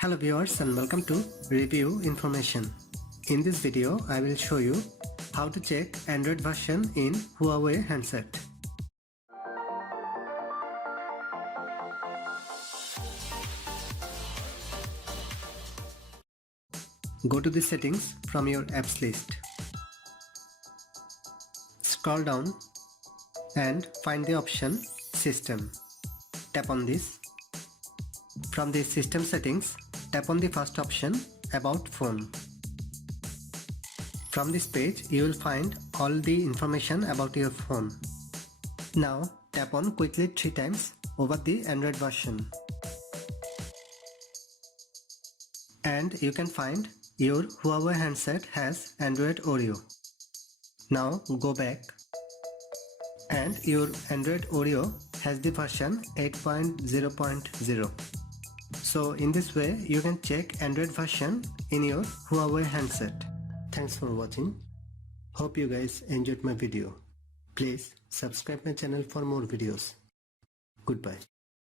Hello viewers and welcome to Review Information. In this video I will show you how to check Android version in Huawei handset. Go to the settings from your apps list. Scroll down and find the option System. Tap on this. From the system settings, tap on the first option About Phone. From this page, you will find all the information about your phone. Now tap on quickly 3 times over the Android version. And you can find your Huawei handset has Android Oreo. Now go back and your Android Oreo has the version 8.0.0. So in this way you can check Android version in your Huawei handset. Thanks for watching. Hope you guys enjoyed my video. Please subscribe my channel for more videos. Goodbye.